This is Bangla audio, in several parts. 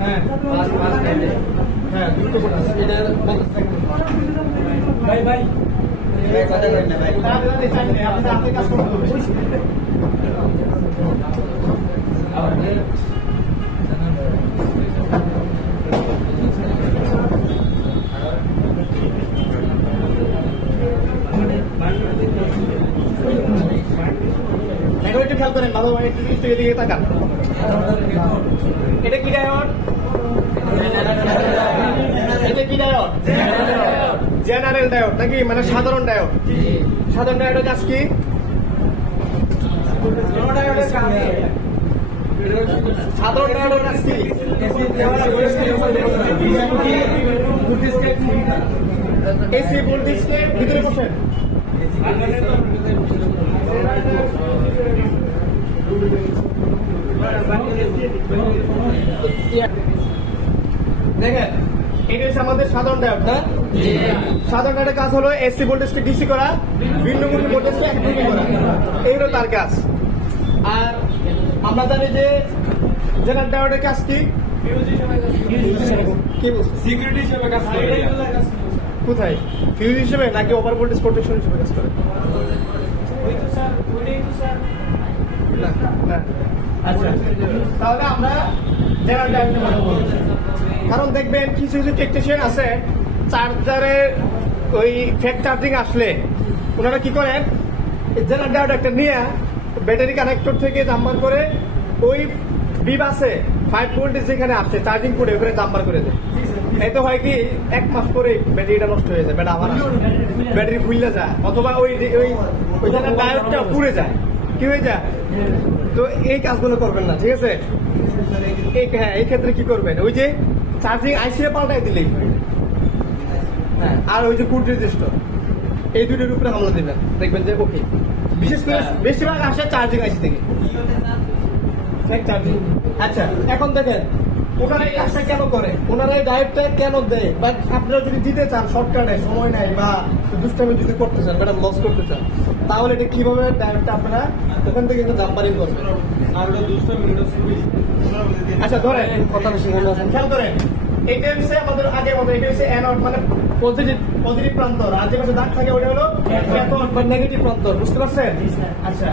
হ্যাঁ হ্যাঁ দুটো কোটা এটা ভাই ভাই কথা বলেন না ভাই আপনি আপনি কাজ করতে হবে একটু খেয়াল করেন ভালো একটু এদিকে তাকান এটা কি ডায়োড এটা কি ডায়োড জেনারেল ডায়োড নাকি মানে সাধারণ ডায়োড সাধারণ ডায়োডের কাজ কি সাধারণ ডায়োডের কাজ কি এসি ভোল্টেজকে ভিতরে বসেন দেখেন এটা হচ্ছে আমাদের সাধারণ ডায়োড না সাধারণ ডায়োডের কাজ হলো এসি ভোল্টেজকে ডিসি করা ভিন্নমুখী ভোল্টেজকে একমুখী করা এই হলো তার কাজ আর আমরা জানি যে জেনারেল ডায়োডের কাজ কি সিকিউরিটি হিসেবে কাজ করে কোথায় ফিউজ হিসেবে নাকি ওভার ভোল্টেজ প্রোটেকশন হিসেবে কাজ করে আচ্ছা তাহলে আমরা জেনারেল ডায়োড নিয়ে কথা বলবো কারণ দেখবেন কিছু কিছু টেকনিশিয়ান আছে চার্জারের ওই ফেক চার্জিং আসলে ওনারা কি করেন জেনারেল ডায়োড একটা নিয়ে ব্যাটারি কানেক্টর থেকে জাম্পার করে ওই বিবাসে 5 ভোল্টেজ যেখানে আছে চার্জিং করে ওখানে জাম্পার করে দেয় এতে হয় কি 1 মাস পরে ব্যাটারিটা নষ্ট হয়ে যায় ব্যাটারি ফুলে যায় অথবা ওইখানে ডায়োডটা পুড়ে যায় কি হয়ে যায় তো এই কাজগুলো করবেন না ঠিক আছে হ্যাঁ এই ক্ষেত্রে কি করবেন ওই যে চার্জিং আইসিএ পাল্টাই দিলেই হ্যাঁ আর ওই যে কুড রেজিস্টার এই দুটোর উপরে হামলা দেবেন দেখবেন যে ওকে বিশেষ করে বেশিরভাগ আসে চার্জিং আইসি থেকে চার্জিং আচ্ছা এখন দেখেন ওখানে এই কাজটা কেন করে ওনারা এই ডায়েটটা কেন দেয় বা আপনারা যদি দিতে চান শর্টকাটে সময় নাই বা দুষ্টামি যদি করতে চান ম্যাডাম লস করতে চান তাহলে এটা কিভাবে ডায়েটটা আপনারা ওখান থেকে জাম্পারিং করবেন আর আচ্ছা ধরেন কথা বেশি খেয়াল করেন এটা হচ্ছে আমাদের আগের মতো এটা হচ্ছে অ্যানোড মানে পজিটিভ প্রান্তর আর যে পাশে দাগ থাকে ওটা হলো ক্যাথোড বা নেগেটিভ প্রান্তর বুঝতে পারছেন আচ্ছা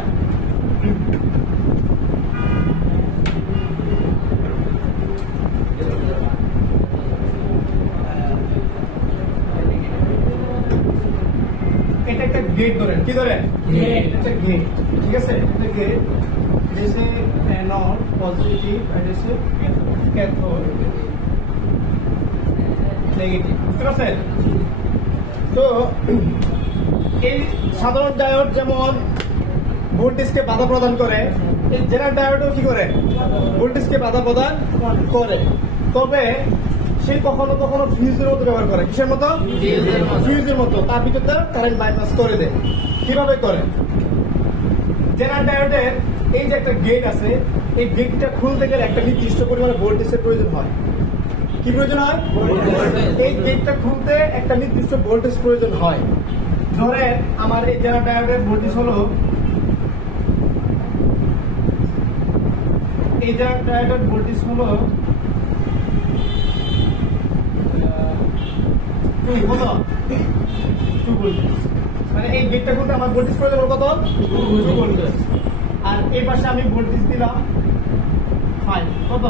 এটা একটা গেট ধরেন কি ধরেন একটা গেট ঠিক আছে একটা গেট जैसे एनोड पॉजिटिव और जैसे कैथोड नेगेटिव বুঝতে পারছেন তো এই সাধারণ ডায়োড যেমন ভোল্টেজকে বাধা প্রদান করে এই জেনারেল ডায়োডও কি করে ভোল্টেজকে বাধা প্রদান করে তবে সে কখনো কখনো ফিউজের মতো ব্যবহার করে কিসের মতো ফিউজের মতো তার ভিতরে কারেন্ট বাইপাস করে দেয় কিভাবে করে জেনারেল ডায়োডের এই যে একটা গেট আছে এই গেটটা খুলতে গেলে একটা নির্দিষ্ট পরিমাণে ভোল্টেজের প্রয়োজন হয় কি প্রয়োজন হয় এই গেটটা খুলতে একটা নির্দিষ্ট ভোল্টেজ প্রয়োজন হয় ধরেন আমার এই জেনারেল ডায়োডের ভোল্টেজ হলো এই জেনারেল ডায়োডের ভোল্টেজ হলো কত 2 ভোল্টেজ মানে এই গেটটা খুলতে আমার ভোল্টেজ প্রয়োজন হলো কত 2 ভোল্টেজ আর এই পাশে আমি ভোল্টেজ দিলাম 5 কত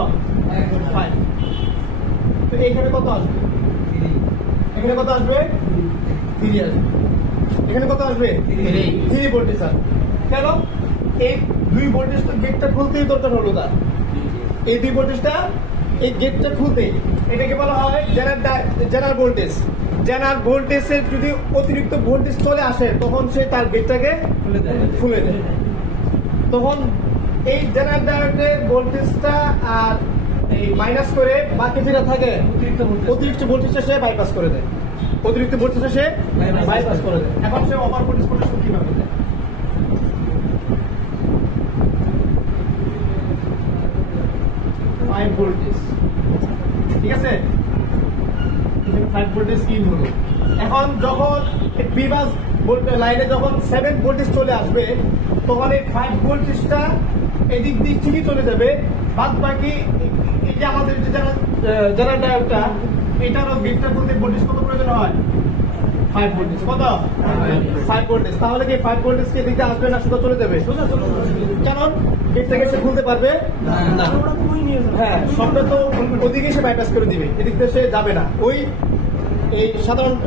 5 তো এখানে কত আসবে 3 এখানে কত আসবে 3 আসবে এখানে কত আসবে 3 ভোল্টেজ আসবে কেন এই 2 ভোল্টেজ তো গেটটা খুলতেই দরকার হলো তার এই 2 ভোল্টেজটা এই গেটটা খুলতে এটাকে বলা হয় জেনারেল ভোল্টেজ জেনারেল ভোল্টেজের যদি অতিরিক্ত ভোল্টেজ চলে আসে তখন সে তার গেটটাকে খুলে দেয় তখন এই জেনারেল ডায়োডের ভোল্টেজটা আর এই মাইনাস করে বাকি যেটা থাকে অতিরিক্ত ভোল্টেজটা সে বাইপাস করে দেয় অতিরিক্ত ভোল্টেজটা সে বাইপাস করে দেয় এখন সে ওভার ভোল্টেজ প্রোটেকশন কিভাবে দেয় 5 ভোল্টেজ ঠিক আছে 5 ভোল্টেজ ইন হলো এখন যখন বিবাস লাইনে যখন 7 ভোল্টেজ চলে আসবে তখন এই 5 ভোল্টেজটা এদিক দিক ঠিকই চলে যাবে বাদ বাকি এই যে যে আমাদের যে জেনারেল ডায়োডটা এটারও গেটটা বলতে ভোল্টেজ কত প্রয়োজন হয় 5 ভোল্টেজ কত 5 ভোল্টেজ তাহলে কি 5 ভোল্টেজ কে দিকে আসবে না শুধু চলে যাবে কারণ গেট থেকে সে খুলতে পারবে না হ্যাঁ সবটা তো ওদিকে সে বাইপাস করে দিবে এদিক থেকে সে যাবে না ওই এই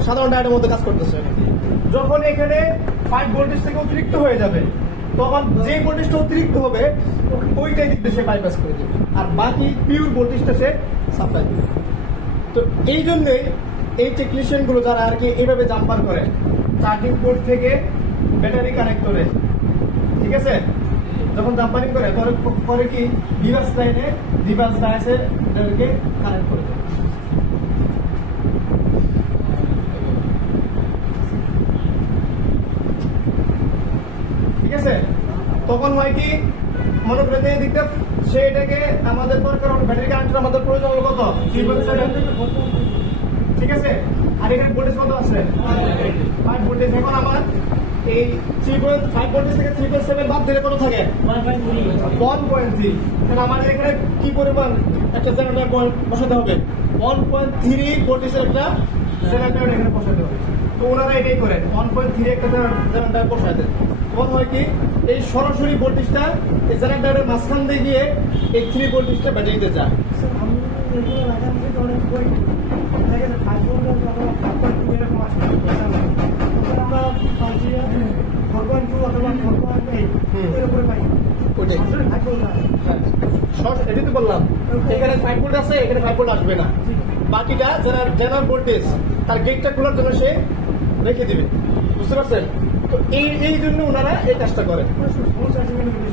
সাধারণ ডায়োডের মধ্যে কাজ করতেছে যখন এখানে 5 ভোল্টেজ থেকে অতিরিক্ত হয়ে যাবে তখন যে ভোল্টেজটা অতিরিক্ত হবে ওইটাই দিক দিয়ে সে বাইপাস করে দিবে আর বাকি পিওর ভোল্টেজটা সে সাপ্লাই দিবে তো এই জন্যই এই টেকনিশিয়ান গুলো যারা আর কি এইভাবে জাম্পার করে চার্জিং পোর্ট থেকে ব্যাটারি কানেক্ট করে ঠিক আছে যখন জাম্পারিং করে পরে কি ডিভাইস লাইনে ডিভাইস ডায়াসে এটাকে কানেক্ট করে দেয় ঠিক আছে তখন হয় কি মনে করে যে দিকটা সে এটাকে আমাদের দরকার ব্যাটারি কানেক্টর আমাদের প্রয়োজন হলো কত ঠিক আছে আর এখানে ভোল্টেজ কত আছে 5 ভোল্টেজ এখন আমার এই 3.5 ভোল্টেজ থেকে 3.7 বাদ দিলে কত থাকে 1.3 তাহলে আমাদের এখানে কি পরিমাণ একটা জেনারেটর বসাতে হবে 1.3 ভোল্টেজের একটা জেনারেটর এখানে বসাতে হবে তো ওনারা এটাই করেন 1.3 একটা জেনারেটর বসায় দেন তখন হয় কি এই সরাসরি ভোল্টেজটা এই জেনারেটরের মাঝখান দিয়ে গিয়ে এই 3 ভোল্টেজটা ব্যাটারিতে যায় এটাই তো বললাম এখানে 5 ভোল্ট আছে এখানে 5 ভোল্ট আসবে না বাকিটা জেনারেল ভোল্টেজ তার গেটটা খোলার জন্য সে রেখে দিবে বুঝতে পারছেন তো এই জন্য ওনারা এই কাজটা করে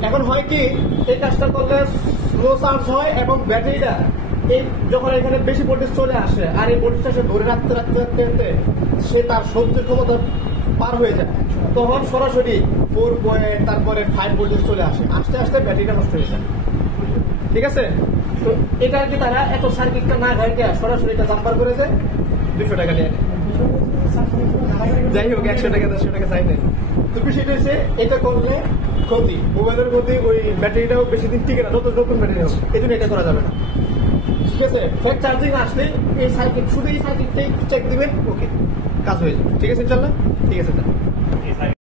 এখন হয় কি এই কাজটা করলে স্লো চার্জ হয় এবং ব্যাটারিটা এই যখন এখানে বেশি ভোল্টেজ চলে আসে আর এই ভোল্টেজটা সে ধরে রাখতে সে তার সহ্যের ক্ষমতা পার হয়ে যায় তখন সরাসরি 4 পয়েন্ট তারপরে 5 ভোল্টেজ চলে আসে আস্তে আস্তে ব্যাটারিটা নষ্ট হয়ে যায় ঠিক আছে তো এটা আর কি তারা এত সার্কিটটা না ঘাইটে সরাসরি এটা জাম্পার করেছে 200 টাকা দিয়ে যাই হোক 100 টাকা 100 টাকা চাই নেই তো বিষয়টা হচ্ছে এটা করলে ক্ষতি মোবাইলের ক্ষতি ওই ব্যাটারিটাও বেশি দিন টিকে না যত নতুন ব্যাটারি হবে এই জন্য এটা করা যাবে না ঠিক আছে ফ্যাক্ট চার্জিং আসলে এই সার্কিট শুধু এই সার্কিটটাই চেক দিবেন ওকে কাজ হয়ে যাবে ঠিক আছে ইনশাআল্লাহ ঠিক আছে